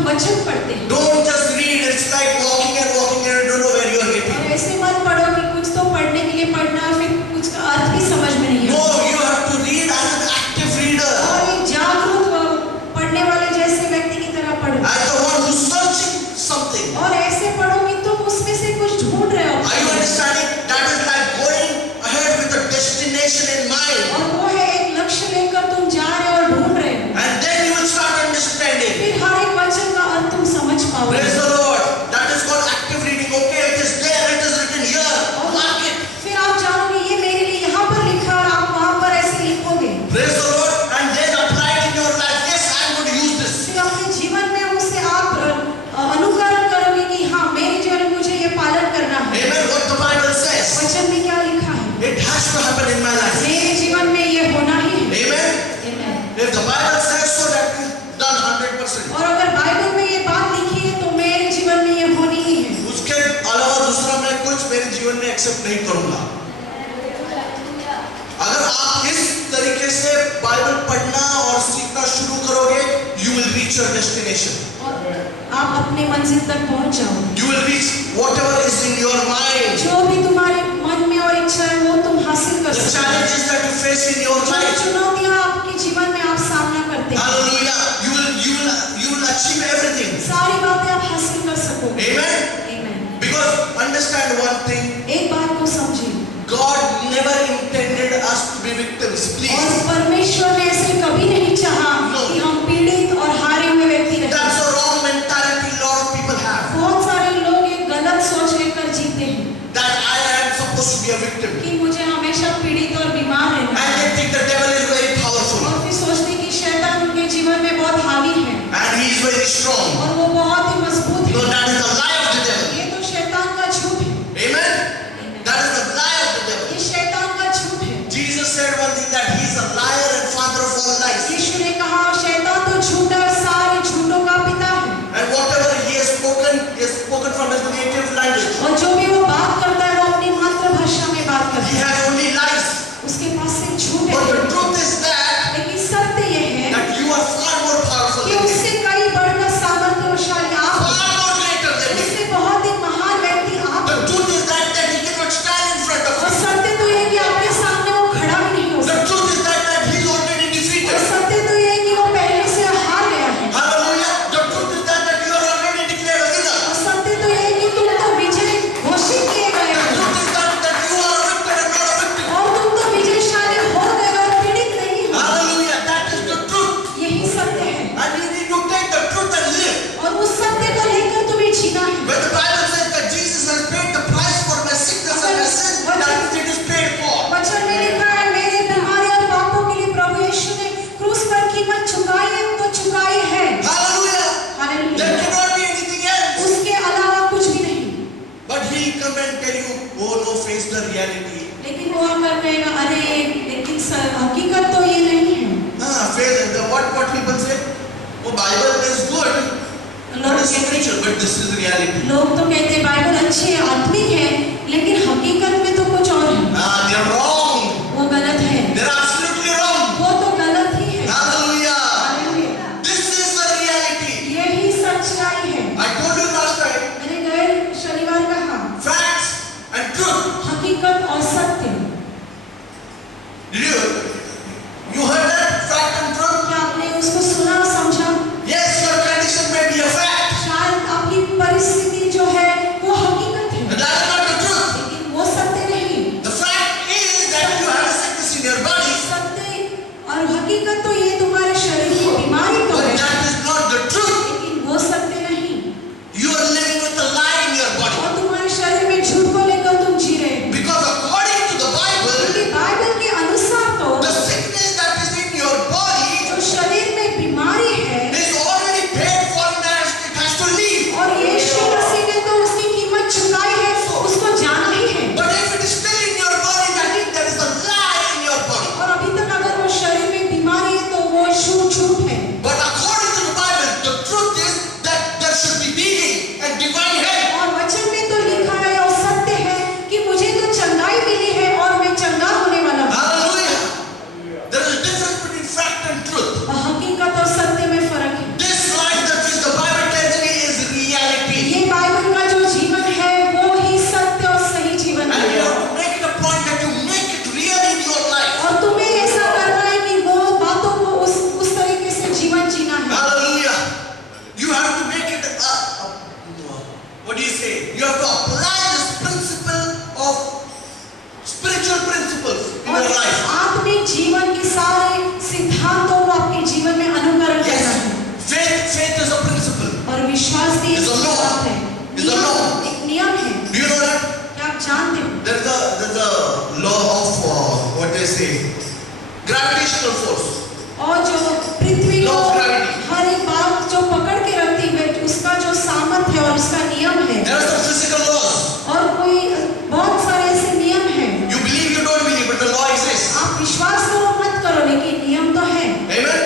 हम वचन पढ़ते हैं Don't just read, it's like walking and walking and you don't know where you are getting. और ऐसे मत पढ़ो कि कुछ तो पढ़ने के लिए पढ़ना है फिर कुछ का अर्थ भी समझ में नहीं No, आता you have to read as an active reader, और एक जागरूक पढ़ने वाले जैसे व्यक्ति की तरह पढ़ो as the one who's searching something. और ऐसे पढ़ो कि तुम उसमें से कुछ ढूंढ रहे Are you हो understanding? That is like going ahead with a destination in mind. और वो है एक लक्ष्य लेकर तुम जा रहे हो और ढूंढ रहे हो And then you will start understanding. फिर हर एक वचन का अर्थ तुम समझ पाओगे Praise the Lord. That is called active reading. Okay, it is there, it is written here. Mark it. फिर आप जानोगे ये मेरे लिए यहाँ पर लिखा और आप वहाँ पर ऐसे लिखोगे Praise the Lord. And then apply it in your life. Yes, I am going to use this. फिर अपने जीवन में उसे आप अनुकरण करोगे कि हाँ मेरे जीवन में मुझे ये पालन करना है Amen. What the Bible says. वचन में क्या लिखा है It has to happen in my life. मेरे जीवन में ये होना ही है Amen. Amen. If the Bible says so, that is done 100%. और अगर बाइबल में ये बात लिखी है तो मेरे जीवन में ये होनी ही है उसके अलावा दूसरा मैं कुछ मेरे जीवन में एक्सेप्ट नहीं करूंगा. अगर आप इस तरीके से बाइबल पढ़ना और सीखना शुरू करोगे, you will reach your destination. और आप अपने मंजिल तक पहुंच जाओ You will reach whatever is in your mind. जो भी तुम्हारे मन में और इच्छा है वो तुम हासिल कर The सकते हो challenges that you face in your जो life. चुनौतियां आपके जीवन में आप सामना करते हैं Hallelujah. You will achieve everything. सारी बातें आप हासिल कर सकोगे Amen. Amen. Because understand one thing. एक बात को समझिए God never intended us to be victims. और Please. परमेश्वर ने ऐसे कभी नहीं चाहा No. कि हम पीड़ित और हारे हुए व्यक्ति रहें That's a wrong mentality a lot of people have. बहुत सारे लोग एक गलत सोच लेकर जीते हैं That I am supposed to be a victim. कि मुझे हमेशा पीड़ित और बीमार रहना And है they think the devil is very powerful. और फिर सोचते हैं कि शैतान उनके जीवन में बहुत हावी है And he is very strong. और वो बहुत ही मजबूत No, है that is the lie of the devil. ये तो शैतान का झूठ है Amen. That is the lie of the devil. ये शैतान का झूठ है Jesus said one thing, that he is a liar and father of all lies. यीशु ने कहा शैतान तो झूठा है सारे झूठों का पिता है And whatever he has spoken from his native language. और जो भी वो बात करता है वो अपनी मातृभाषा में बात He करता है has only lies. उसके पास सिर्फ झूठ But the है truth is that लेकिन सत्य ये है you are far more powerful कि than him. उससे कई बढ़कर सामर्थ्यशाली आप हो। Far more greater than him. उससे बहुत ही महान व्यक्ति आप The हो। truth is that he cannot stand in front of और you. सत्य तो ये है कि आपके सामने वो खड़ा भी नहीं हो The सकता truth is that he is already और defeated. सत्य तो ये है कि वो पहले से हार गया है Hallelujah. The truth is that you are already declared a winner. और सत्य तो ये है कि तुम तो विजय घोषित किए गए The हो truth is that you are a victor and not a victim. और तुम तो विजयशाली हो गए और पीड़ित नहीं हो Hallelujah. That is the truth. यही सत्य है And you need to take the truth and live. और उस सत्य को लेकर तुम्हें जीना है When the Bible says that Jesus has paid the price for my sickness and my sin, that it is paid for. वचन में लिखा है मेरे बीमारी और पापों के लिए प्रभु यीशु ने क्रूस पर कीमत चुकाई है तो चुकाई है Hallelujah. Hallelujah There cannot be anything else. उसके अलावा कुछ भी नहीं But he'll come and tell you, oh no, face the reality. लेकिन वो आकर कहेगा अरे लेकिन सर हकीकत तो ये नहीं है Face what people say. Oh, Bible is good. लोग But it's कहते spiritual, but this is reality. लोग तो कहते हैं बाइबल अच्छी है आत्मिक है लेकिन हकीकत में तो कुछ और है They are wrong. वो गलत है They are absolutely wrong. वो तो गलत ही है Hallelujah. Hallelujah This is the reality. यही सच्चाई है I told you last time. मैंने गए शनिवार कहा Facts and truth. हकीकत और सत्य You heard that? Fact and truth? क्या आपने उसको सुना समझा Yes, your condition may be a fact. शायद आपकी परिस्थिति जो है वो हकीकत है But that is not the truth. लेकिन वो सत्य what do you say? You have to apply this principle of spiritual principles in your life. आत्मिक जीवन के सारे सिद्धांतों को आपके जीवन में अनुकरण करना Yes, है। faith is a principle. और विश्वास भी It's a law. बात है। It's a law. एक नियम है। Do you know that? क्या आप जानते हो? There's a law of what they say, gravitational force. और जो पृथ्वी को Law of gravity. हर एक बात जो पकड़ के रखती है उसका जो सामर्थ्य है और उसका नियम है। There are some physical laws. और कोई बहुत सारे ऐसे नियम हैं। You believe, you don't believe, but the law exists. आप विश्वास करो मत करो लेकिन नियम तो है। Amen.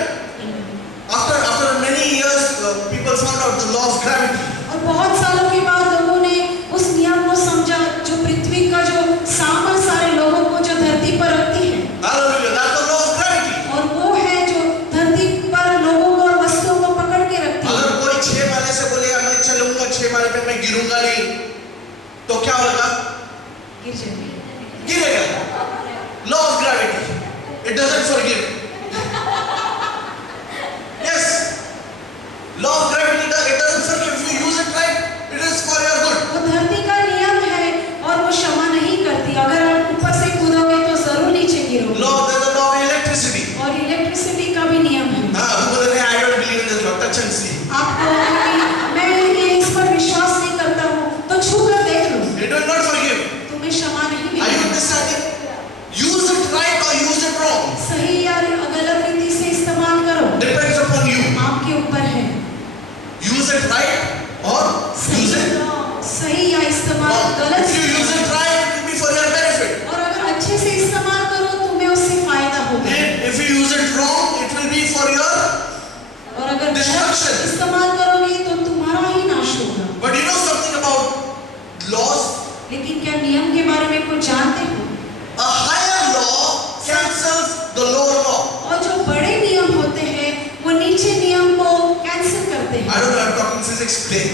After many years, people found out the law of gravity. और बहुत सालों के बाद लोगों ने उस नियम को समझा जो पृथ्वी का जो सामर्थ्य सारे लोगों को जो धरती पर रखती है। Hallelujah. That's the law of gravity. और वो है जो धरती पर लोगों को और वस्तुओं को पकड़ के रखती है। अगर कोई 6 माले से बोलेगा मैं चलूंगा 6 माले पे मैं गिरूंगा नहीं, तो क्या होगा? गिर जाएगी। गिरेगा। Law of gravity. It doesn't forgive. Yes. Law of gravity, it doesn't forgive. If you use it right, it is for your good. वो धरती का नियम है और वो क्षमा नहीं करती। अगर आप ऊपर से कूदोगे तो जरूर नीचे गिरोगे। Law, there's a law of electricity. और इलेक्ट्रिसिटी का भी नियम है। हाँ, बोले नहीं, I don't believe in this law. Touch and see. आपको मैं ये इस पर विश्वास नहीं करता हूँ तो छू कर देख लो। It will not forgive. तुम्हें क्षमा नहीं Are you मिलेगी। understanding? Use it right or use it wrong. सही या गलत रीति से इस्तेमाल करो। Depends upon you. आपके ऊपर है। Use it right or use it सही या इस्तेमाल wrong. गलत If you use it right, it will be for your benefit. और अगर अच्छे से इस्तेमाल करो तुम्हें उससे फायदा होगा। If you use it wrong, it will be for your. और अगर गलत Destruction. इस्तेमाल करोगे तो तुम्हारा ही नाश होगा। But you know something about laws? लेकिन क्या नियम के बारे में कुछ जानते हो? A higher law cancels the lower law. और जो बड़े नियम होते हैं वो नीचे नियम को कैंसिल करते I हैं। don't know, I'm talking physics today.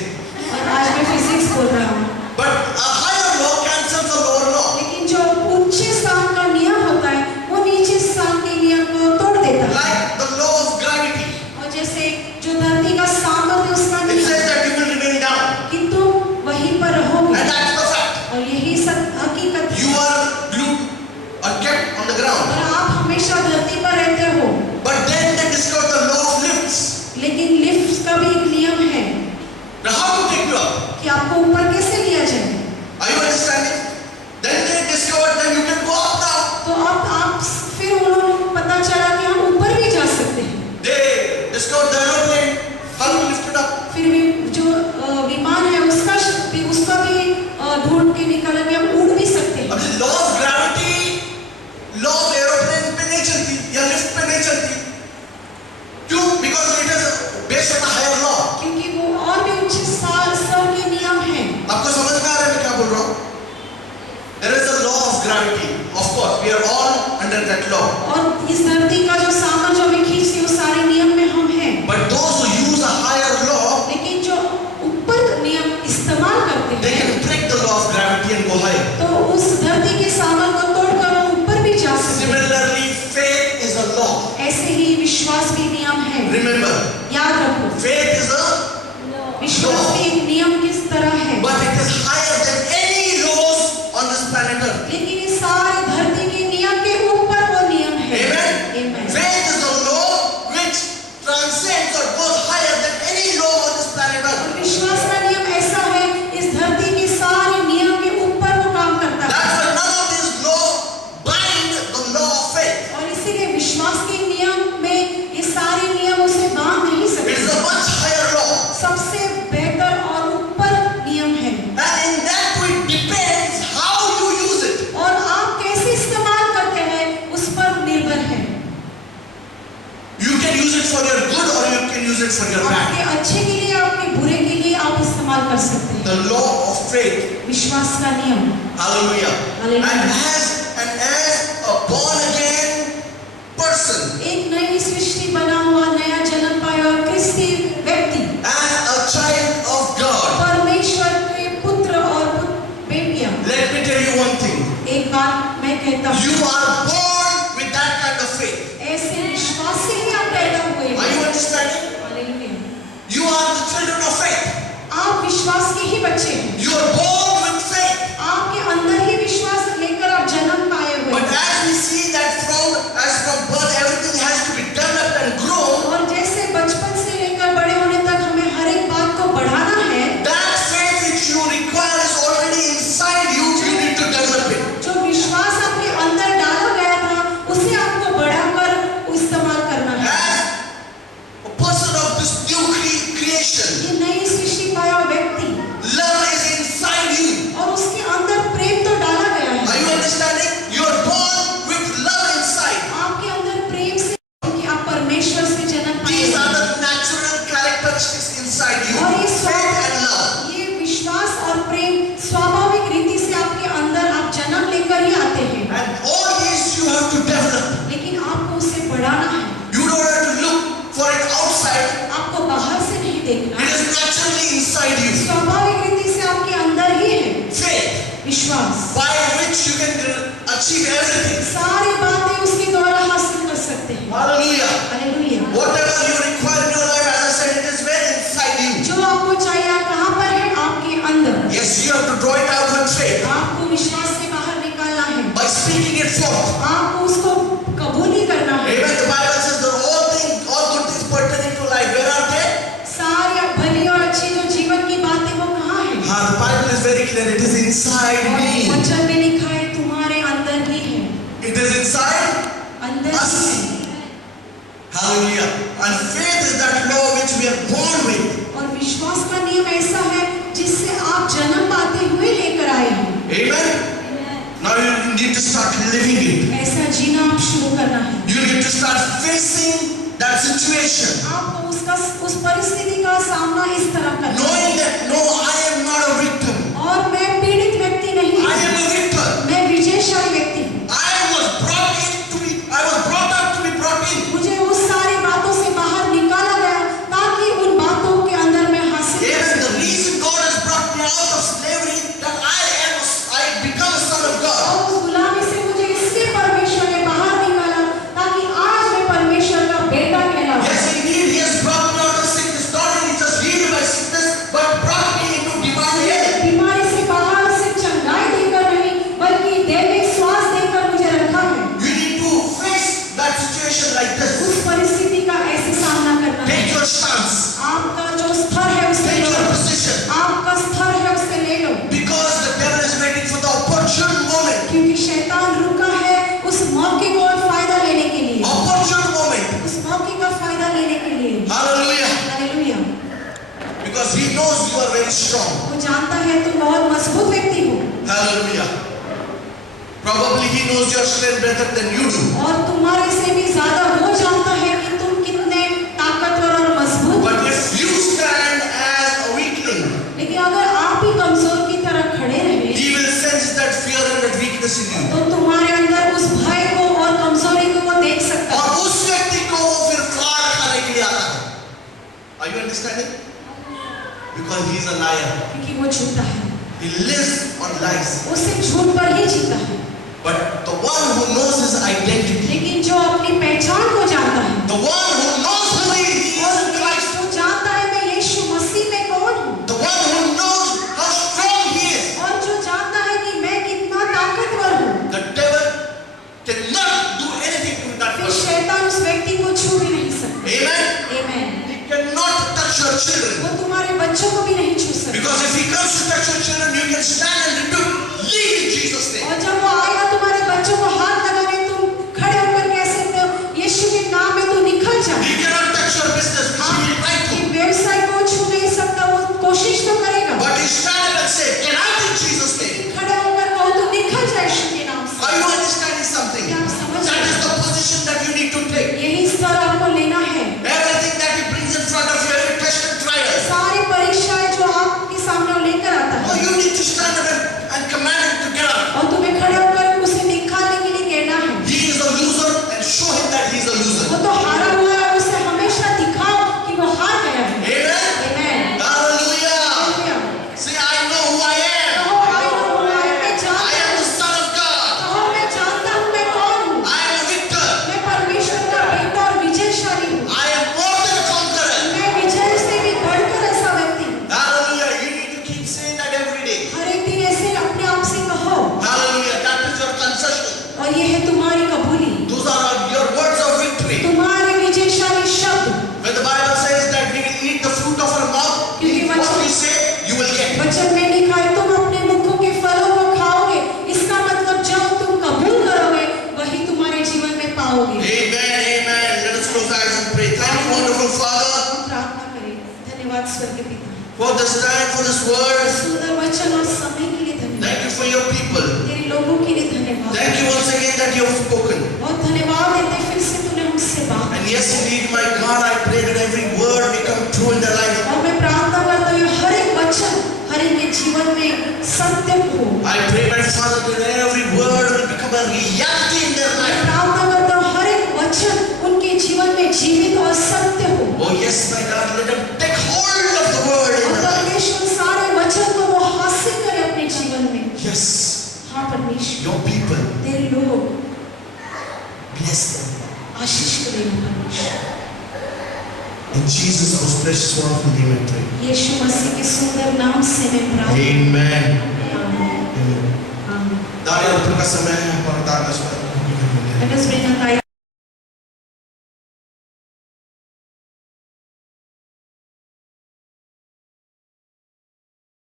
और आज मैं फिजिक्स बोल रहा हूँ। But a higher law cancels the lower law. लेकिन जो उच्च स्थान का नियम होता है वो नीचे स्थान के नियम को तोड़ देता है। Like the law of gravity. और जैसे जो धरती का सामर्थ्य है उसका It नियम says that you will remain down. कि तुम वहीं पर रहोगे। And that's the fact. और यही सब हकीकत है। You are glued or kept on the ground. और आप हमेशा धरती पर रहते हो। But then they discovered the law of lifts. लेकिन लिफ्ट का भी एक नियम है Now how to take you up? कि आपको ऊपर कैसे लिया जाए। Are you understanding? Then they discovered that you can go up now. तो अब आप फिर उन्होंने पता चला कि हम ऊपर भी जा सकते हैं। They discovered the aeroplane. How to lift it up? फिर भी जो विमान है उसका भी ढूंढ के निकाला कि हम उड़ भी सकते हैं। अब ये law of gravity, law of aeroplane पे नहीं चलती या लिफ्ट पे नहीं चलती। क्यों? Because it is based on a higher law. क्योंकि वो और भी उच्च स्तर के नियम हैं। आपको समझ में आ रहा है मैं क्या बोल रहा हूँ? There is a law of gravity. Of course, we are all under that law. और इस धरती का जो सामर्थ्य जो हमें खींचती है उस सारे नियम में हम हैं। But those who use a higher law, लेकिन जो ऊपर नियम इस्तेमाल करते they हैं can break the law of gravity and go higher. तो उस धरती के सामर्थ्य को तोड़कर वो ऊपर भी जा सकते हैं। Similarly, faith is a law. ऐसे ही विश्वास भी नियम है। Remember, याद रखो faith is a, विश्वास भी एक नियम किस तरह है। but it is higher than any laws on this planet Earth. लेकिन इस सारे धरती के नियम के ऊपर वो नियम है। Amen. Amen. Faith is a law which transcends or goes higher than any law on this planet और Earth. विश्वास का नियम ऐसा है इस धरती के सारे नियम के ऊपर वो काम करता है। That's why none of these laws bind the law of faith. और इसीलिए विश्वास के नियम में ये सारे नियम उसे बांध नहीं It सकते। is a much higher law. सबसे बेहतर और ऊपर नियम है। And in that it depends how you use it. और आप कैसे इस्तेमाल करते हैं उस पर निर्भर है। You can use it for your good or you can use it for your bad. आपके अच्छे के लिए आपके बुरे के लिए आप इस्तेमाल कर सकते हैं। The law of faith. विश्वास का नियम। Hallelujah. Hallelujah. And as a born again person, एक नई सृष्टि बना हुआ नया जन्म पाया हुआ क्रिस्ती व्यक्ति as a child of God, परमेश्वर के पुत्र और बेटियां। let me tell you one thing. एक बात मैं कहता हूँ You are born with that kind of faith. ऐसे विश्वास से ही आप पैदा हुए Are you understanding? Hallelujah. You are the children of faith. आप विश्वास के ही बच्चे हैं। You are born with faith. आपके अंदर ही विश्वास लेकर आप जन्म पाए हुए But हैं। as we see that from birth, everything has to be developed and grown. और जैसे बचपन से लेकर बड़े होने तक हमें हर एक बात को बढ़ाना है, That faith which you require is already inside you. You need to develop it. जो विश्वास आपके अंदर डाला गया था उसे आपको बढ़ाकर इस्तेमाल करना है। As a person of this new creation, ये नई सृष्टि पाया व्यक्ति love is inside you. और उसके अंदर प्रेम तो डाला गया है। Are you understanding? You are born with love inside. आपके अंदर प्रेम से कि आप परमेश्वर से जन्म पाए These are हैं। the natural characteristics inside you. और ये Faith and love. ये विश्वास और प्रेम स्वाभाविक रीति से आपके अंदर आप जन्म लेकर ही आते हैं, And all these you have to develop. लेकिन आपको उसे बढ़ाना है। You don't have to look for it outside. आपको बाहर से नहीं देखना, It is naturally inside you. स्वाभाविक रीति से आपके अंदर ही है। Faith, विश्वास by which you can achieve everything. सारी बातें उसके द्वारा हासिल कर सकते हैं। Hallelujah. Hallelujah. Whatever you require in your life, as I said, it is very inside you. जो आपको चाहिए कहाँ पर है? आपके अंदर। Yes, you have to draw it out with faith. आपको विश्वास से बाहर निकालना है, By speaking it forth. आपको उसको कबूली करना है। Amen. The Bible says that all good things pertaining to life, where are they? सारी भली और अच्छी जो जीवन की बातें वो कहाँ है? The Bible is very clear. It is inside me. वचन में लिखा है तुम्हारे अंदर ही है, It is inside अंदर us. ही है। Hallelujah. And faith is that law which we are born with. और विश्वास का नियम ऐसा है जिससे आप जन्म पाते हुए लेकर आए हैं। Amen. Now you need to start living it. ऐसा जीना आप शुरू करना है। You need to start facing that situation. आपको उस परिस्थिति का सामना इस तरह करना है। Knowing that no, I am not a victim. और मैं पीड़ित व्यक्ति नहीं I हूँ, am a victor. मैं विजयशाली व्यक्ति हूँ। I was brought up to be brought in. मुझे उस सारी बातों से बाहर निकाला गया ताकि उन बातों के अंदर मैं हासिल कर Amen. The सकूं। reason God has brought me out of slavery, that I become a son of God. और उस गुलामी से मुझे इसलिए परमेश्वर ने बाहर निकाला ताकि आज मैं परमेश्वर का बेटा कहलाऊं। Yes, indeed, He has brought me out of sickness. Not only just healed my sickness, but brought me into divine health. बीमारी से बाहर से चंगाई देकर नहीं बल्कि दैविक स्वास्थ्य देकर मुझे रखा है। You need to face that situation like this. उस परिस्थिति का ऐसे सामना करना है। Take your stance. आपका जो स्तर है उसे Take ले your लो, position. आपका स्तर है उसे ले लो, Because the devil is waiting for the opportune moment. क्योंकि शैतान रुका है उस मौके को और फायदा लेने के लिए, Opportune moment. उस मौके का फायदा लेने के लिए। Hallelujah. Hallelujah. Because he knows you are very strong. वो जानता है तुम बहुत मजबूत व्यक्ति हो Hallelujah. Probably he knows your strength better than you do. और तुम्हारे से भी ज्यादा वो जानता है कि तुम कितने ताकतवर और मजबूत हो। But if you stand as a weakling, लेकिन अगर आप ही कमजोर की तरह खड़े रहे he will sense that fear and that weakness in you. तो तुम्हारे अंदर उस भय को और कमजोरी को वो देख सकता और है। उस व्यक्ति को वो फिर फाड़ खाने के लिए आता है। Are you understanding? Because he is a liar. क्योंकि वो झूठा है, He lives on lies. उसे झूठ पर ही जीता है। But the one who knows his identity, लेकिन जो अपनी पहचान को जानता है the one who knows who he is और in Christ, जो जानता है मैं यीशु मसीह में कौन हूँ, the one who knows how strong he is, और जो जानता है कि मैं कितना ताकतवर हूँ, the devil cannot do anything to that फिर person. शैतान उस व्यक्ति को छू भी नहीं सकता। Amen. आमीन। He cannot touch your children. वो तुम्हारे बच्चों को भी नहीं छू सकता। Because if he comes to touch your children, you can stand and rebuke. Leave in Jesus' name. और जब वो आएगा तुम्हारे बच्चों को हाथ लगाने तुम खड़े होकर कह सकते हो यीशु के नाम में तू निकल say, you will get. वचन में लिखा है तुम अपने मुखों के फलों को खाओगे, इसका मतलब जो तुम कबूल करोगे वही तुम्हारे जीवन में पाओगे। Amen, amen. Let us close our eyes and pray. Thank you, wonderful Father, हम प्रार्थना करें। धन्यवाद स्वर्गीय पिता, for this time, for this word. सुंदर वचन और समय के लिए धन्यवाद। Thank you for your people. तेरे लोगों के लिए धन्यवाद। Thank you once again that you have spoken. बहुत धन्यवाद देते फिर से तूने हमसे बात की। And yes, indeed, my God, I pray that every word may come true in their life. और मैं प्रार्थना करता हूँ हर एक वचन हर एक के जीवन में सत्य हो। I pray, my Father, that every word will become a reality in their मैं life. प्रार्थना करता हूँ हर एक वचन उनके जीवन में जीवित और सत्य हो। Oh yes, my God, let them take hold of the word in और their life. परमेश्वर सारे वचन को वो हासिल करे अपने जीवन में। Yes, हाँ परमेश्वर, your people, तेरे लोग bless them. आशीष करें परमेश्वर। In Jesus' most precious, wonderful name, I pray. यीशु मसीह के सुंदर नाम से मैं प्रार्थना Amen. Amen. Amen. Amen. दाएं ऊपर का समय है, हमारा दान का समय है। Let us bring a